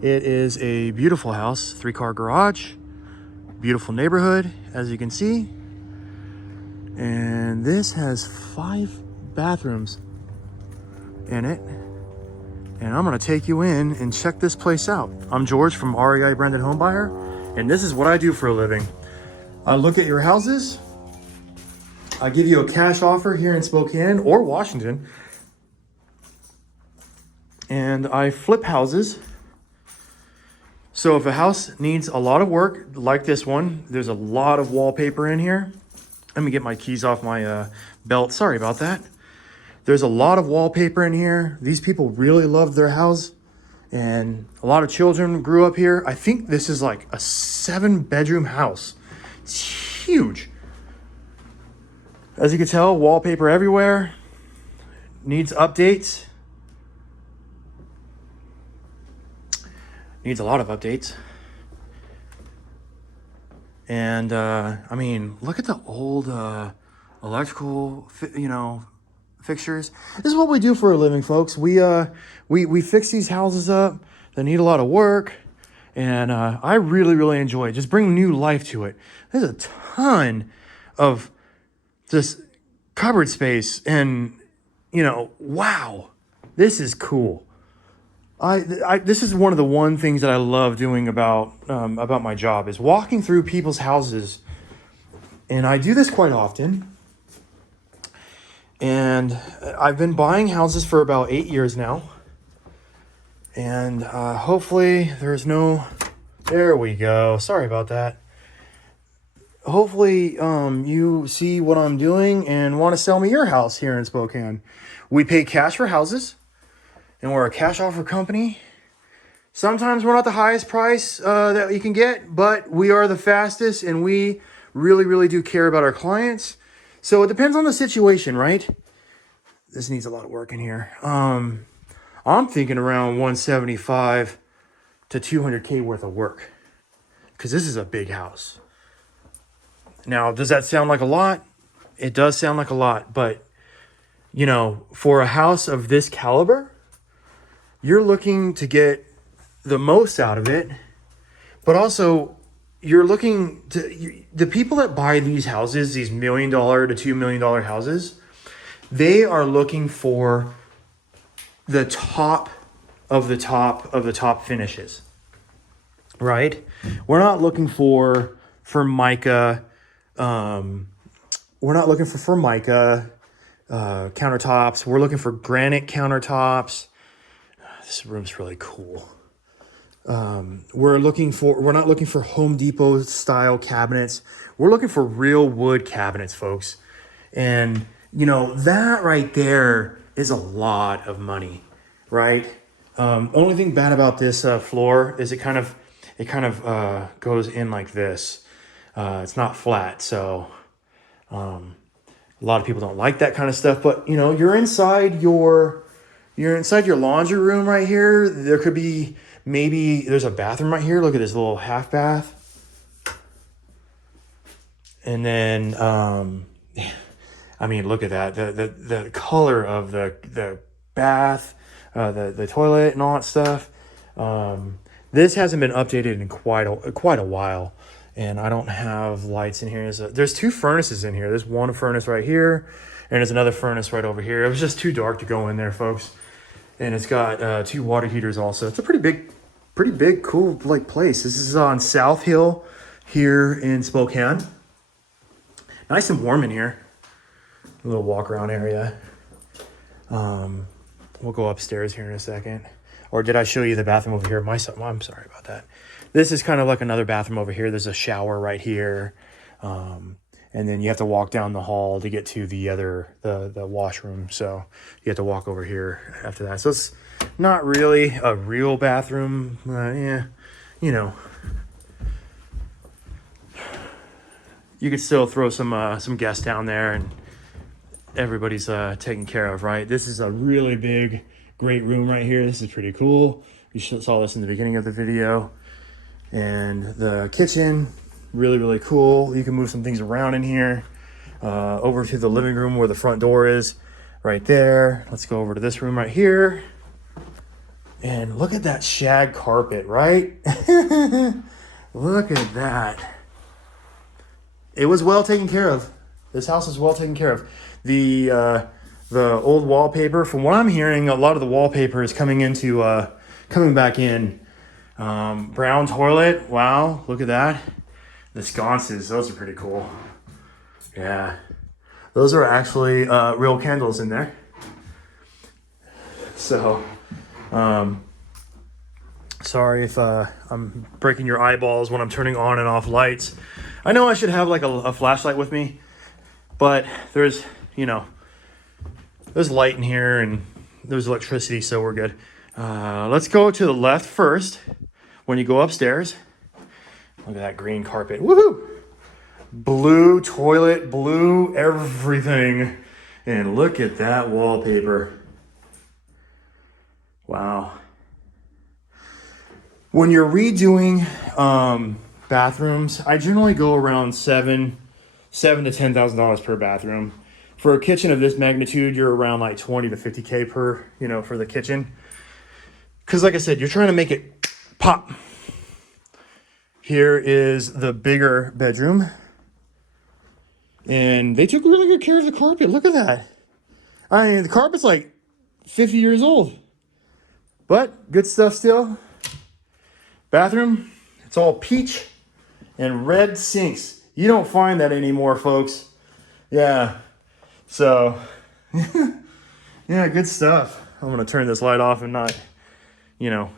It is a beautiful house, 3-car garage, beautiful neighborhood, as you can see. And this has 5 bathrooms in it. And I'm gonna take you in and check this place out. I'm George from REI Branded Home Buyer, and this is what I do for a living. I look at your houses, I give you a cash offer here in Spokane or Washington, and I flip houses. So if a house needs a lot of work, like this one, there's a lot of wallpaper in here. Let me get my keys off my belt. Sorry about that. There's a lot of wallpaper in here. These people really love their house, and a lot of children grew up here. I think this is like a 7-bedroom house. It's huge. As you can tell, wallpaper everywhere. Needs updates. Needs a lot of updates. And I mean, look at the old electrical, fixtures. This is what we do for a living, folks. We fix these houses up. They need a lot of work, and I really enjoy it. Just bring new life to it. There's a ton of just cupboard space, and wow, this is cool. This is one of the things that I love doing about my job is walking through people's houses, and I do this quite often. And I've been buying houses for about 8 years now, and hopefully there we go. Sorry about that. Hopefully you see what I'm doing and want to sell me your house here in Spokane. We pay cash for houses, and we're a cash offer company. Sometimes we're not the highest price that you can get, but we are the fastest, and we really do care about our clients. So it depends on the situation, right? This needs a lot of work in here. I'm thinking around 175 to 200K worth of work, because this is a big house. Now, does that sound like a lot? It does sound like a lot, but for a house of this caliber, you're looking to get the most out of it, but also you're looking to, the people that buy these houses, these $1 million to $2 million houses, they are looking for the top of the top of the top finishes, right? We're not looking for Formica. We're not looking for Formica countertops. We're looking for granite countertops. This room's really cool. We're not looking for Home Depot style cabinets. We're looking for real wood cabinets, folks. And that right there is a lot of money, right? Only thing bad about this floor is it kind of goes in like this. It's not flat, so a lot of people don't like that kind of stuff. But you're inside your laundry room right here. There could be, maybe there's a bathroom right here. Look at this little half bath. And then, I mean, look at that. The color of the bath, the toilet and all that stuff. This hasn't been updated in quite a while. And I don't have lights in here. There's 2 furnaces in here. There's one furnace right here, and there's another furnace right over here. It was just too dark to go in there, folks. And it's got 2 water heaters also. It's a pretty big, cool place. This is on South Hill here in Spokane. Nice and warm in here. A little walk around area. We'll go upstairs here in a second. Or did I show you the bathroom over here? I'm sorry about that. This is kind of like another bathroom over here. There's a shower right here. And then you have to walk down the hall to get to the washroom. So you have to walk over here after that. So it's not really a real bathroom. Yeah, you could still throw some guests down there, and everybody's taken care of, right? This is a really big, great room right here. This is pretty cool. You saw this in the beginning of the video. And the kitchen, really cool. You can move some things around in here. Over to the living room where the front door is right there. Let's go over to this room right here. And look at that shag carpet, right? Look at that. It was well taken care of. This house is well taken care of. The old wallpaper, from what I'm hearing, a lot of the wallpaper is coming back in. Brown toilet. Wow, look at that. The sconces, those are pretty cool. Yeah, those are actually real candles in there. So, sorry if I'm breaking your eyeballs when I'm turning on and off lights. I know I should have like a flashlight with me, but there's light in here and there's electricity, so we're good. Let's go to the left first. When you go upstairs, look at that green carpet. Woohoo! Blue toilet, blue everything. And look at that wallpaper. Wow. When you're redoing bathrooms, I generally go around $7,000 to $10,000 per bathroom. For a kitchen of this magnitude, you're around like 20 to 50K per, for the kitchen. Because like I said, you're trying to make it pop. Here is the bigger bedroom. And they took really good care of the carpet. Look at that. I mean, the carpet's like 50 years old. But good stuff still. Bathroom, it's all peach and red sinks. You don't find that anymore, folks. Yeah. So, yeah, good stuff. I'm going to turn this light off and not,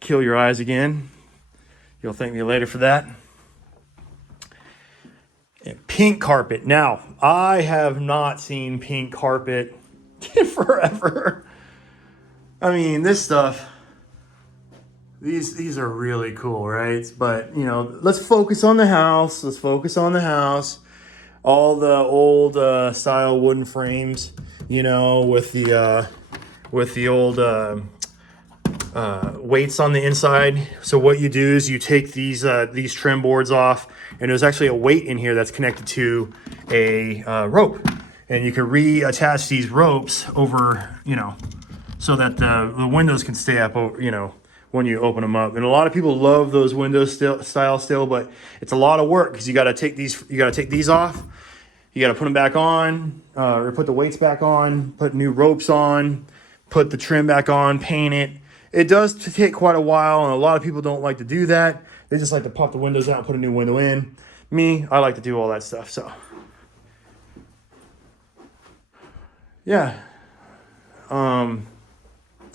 kill your eyes again. You'll thank me later for that. And pink carpet. Now, I have not seen pink carpet in forever. I mean, this stuff, these are really cool, right? But, let's focus on the house. Let's focus on the house. All the old style wooden frames, with the old weights on the inside. So what you do is you take these trim boards off, and there's actually a weight in here that's connected to a rope, and you can reattach these ropes over, so that the windows can stay up, when you open them up. And a lot of people love those windows style still, but it's a lot of work because you got to take these off. You got to put them back on, or put the weights back on, put new ropes on, put the trim back on, paint it. It does take quite a while, and a lot of people don't like to do that. They just like to pop the windows out and put a new window in. Me, I like to do all that stuff. So, yeah,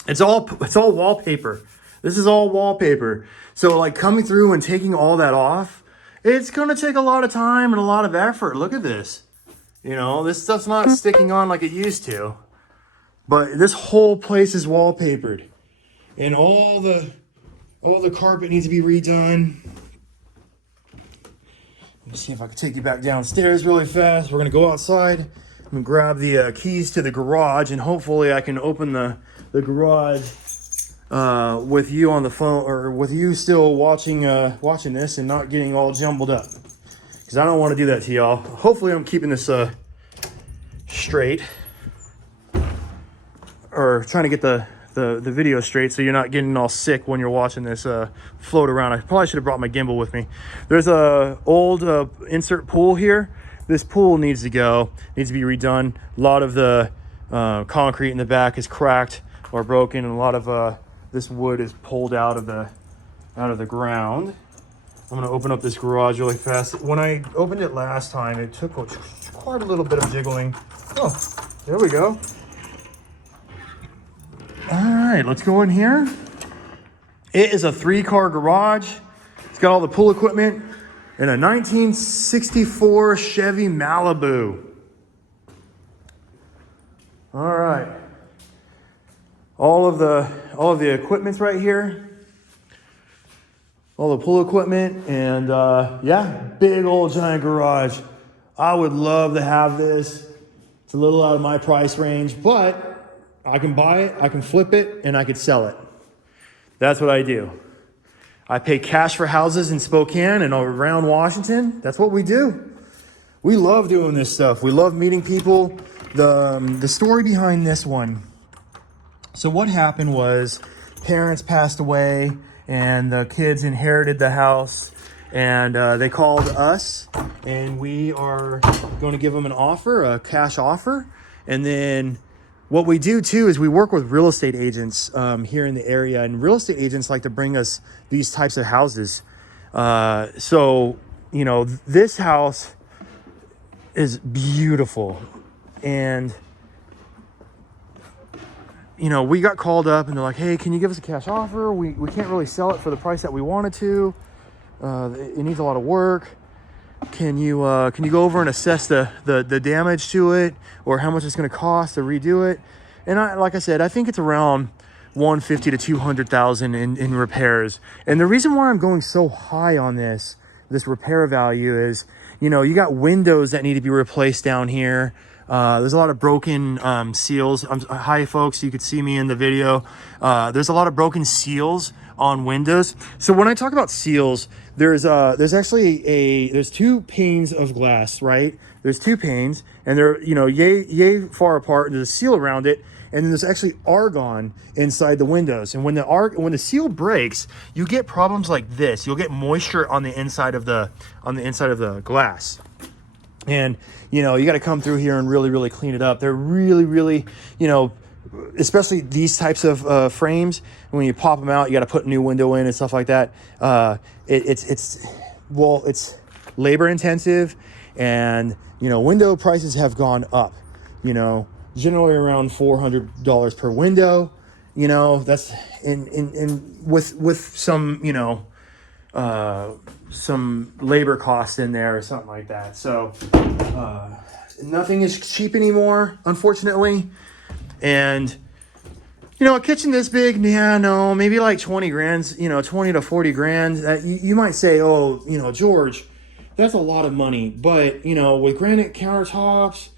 it's all wallpaper. This is all wallpaper. So, like, coming through and taking all that off, it's gonna take a lot of time and a lot of effort. Look at this. This stuff's not sticking on like it used to. But this whole place is wallpapered. And all the carpet needs to be redone. Let me see if I can take you back downstairs really fast. We're gonna go outside. I'm gonna grab the keys to the garage, and hopefully I can open the garage with you on the phone, or with you still watching this and not getting all jumbled up. Because I don't want to do that to y'all. Hopefully I'm keeping this straight, or trying to get the video straight so you're not getting all sick when you're watching this float around. I probably should have brought my gimbal with me. There's a old insert pool here. This pool needs to go, needs to be redone. A lot of the concrete in the back is cracked or broken, and a lot of this wood is pulled out of the ground. I'm gonna open up this garage really fast. When I opened it last time, it took quite a little bit of jiggling. Oh, there we go. All right, let's go in here. It is a 3-car garage. It's got all the pool equipment and a 1964 Chevy Malibu. All right. All of the equipment's right here. All the pool equipment, and yeah, big old giant garage. I would love to have this. It's a little out of my price range, but I can buy it, I can flip it, and I could sell it. That's what I do. I pay cash for houses in Spokane and around Washington. That's what we do. We love doing this stuff. We love meeting people. The story behind this one. So what happened was, parents passed away and the kids inherited the house, and they called us, and we are going to give them an offer, a cash offer. And then what we do too is we work with real estate agents here in the area, and real estate agents like to bring us these types of houses. So, you know, this house is beautiful, and you know, we got called up and they're like, hey, can you give us a cash offer? We can't really sell it for the price that we wanted to. It needs a lot of work. Can you go over and assess the damage to it, or how much it's going to cost to redo it? And like I said, I think it's around 150 to 200,000 in repairs. And the reason why I'm going so high on this repair value is, you know, you got windows that need to be replaced down here. There's a lot of broken seals. Hi folks, you could see me in the video. There's a lot of broken seals on windows. So when I talk about seals, there's actually there's two panes of glass, right? There's two panes, and they're, you know, yay far apart, and there's a seal around it, and then there's actually argon inside the windows. And when the seal breaks, you get problems like this. You'll get moisture on the inside of the glass. And, you know, you got to come through here and really clean it up. They're really, you know, especially these types of frames, when you pop them out, you got to put a new window in and stuff like that. It's labor intensive, and, you know, window prices have gone up, you know, generally around $400 per window. You know, that's with some, you know, some labor costs in there or something like that. So nothing is cheap anymore, unfortunately. And, you know, a kitchen this big, yeah, no, maybe like 20 grand, you know, 20 to 40 grand. You might say, oh, you know, George, that's a lot of money. But, you know, with granite countertops,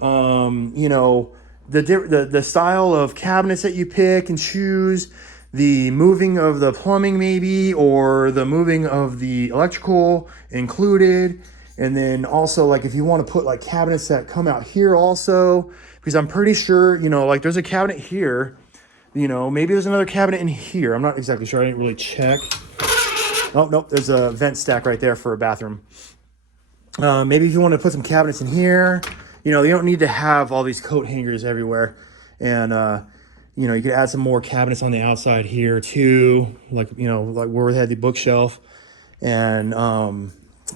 you know, the style of cabinets that you pick and choose, the moving of the plumbing maybe, or the moving of the electrical included. And then also, like, if you want to put like cabinets that come out here also, because I'm pretty sure, you know, like there's a cabinet here, you know, maybe there's another cabinet in here. I'm not exactly sure. I didn't really check. Oh, nope. There's a vent stack right there for a bathroom. Maybe if you want to put some cabinets in here, you know, you don't need to have all these coat hangers everywhere. And, you know, you could add some more cabinets on the outside here too, like, you know, like where we had the bookshelf. And,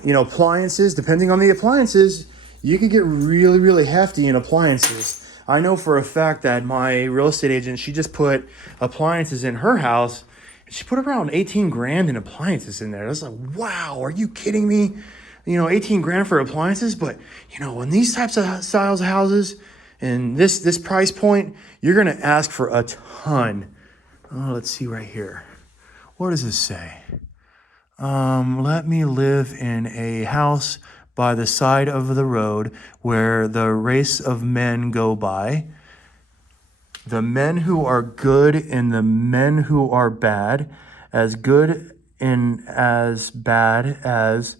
you know, appliances, depending on the appliances, you can get really hefty in appliances. I know for a fact that my real estate agent, she just put appliances in her house, and she put around 18 grand in appliances in there. I was like, wow, are you kidding me? You know, 18 grand for appliances. But, you know, when these types of styles of houses and this price point, you're going to ask for a ton. Oh, let's see right here. What does this say? Let me live in a house by the side of the road where the race of men go by. The men who are good and the men who are bad, as good and as bad as,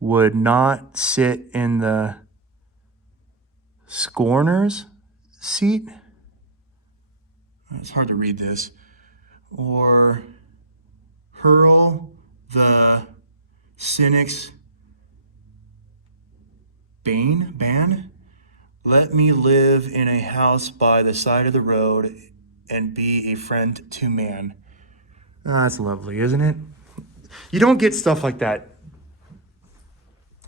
would not sit in the scorner's seat. It's hard to read this. Or hurl the cynic's ban. Let me live in a house by the side of the road and be a friend to man. That's lovely, isn't it? You don't get stuff like that.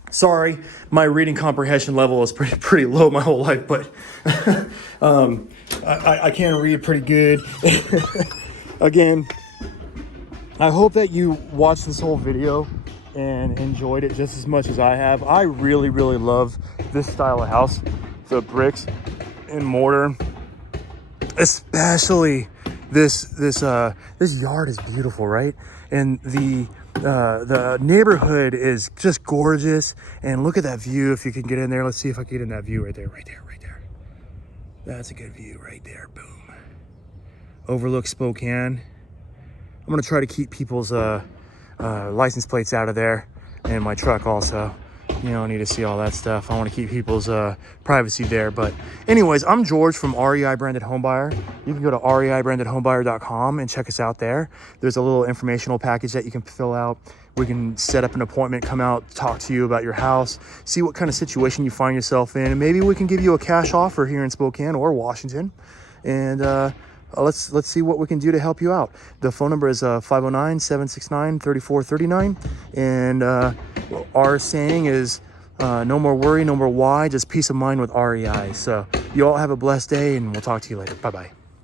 Sorry, my reading comprehension level is pretty low my whole life, but I can read pretty good. Again, I hope that you watched this whole video and enjoyed it just as much as I have. I really love this style of house, the bricks and mortar, especially this yard is beautiful, right? And the neighborhood is just gorgeous. And look at that view. If you can get in there, let's see if I can get in that view right there. That's a good view right there. Boom. Overlook Spokane. I'm gonna try to keep people's license plates out of there, and my truck also. You don't need to see all that stuff. I want to keep people's privacy there. But anyways, I'm George from REI Branded Home Buyer. You can go to reibrandedhomebuyer.com and check us out there. There's a little informational package that you can fill out. We can set up an appointment, come out, talk to you about your house, see what kind of situation you find yourself in, and maybe we can give you a cash offer here in Spokane or Washington. And let's see what we can do to help you out. The phone number is 509-769-3439. And our saying is no more worry, no more why, just peace of mind with REI. So you all have a blessed day, and we'll talk to you later. Bye-bye.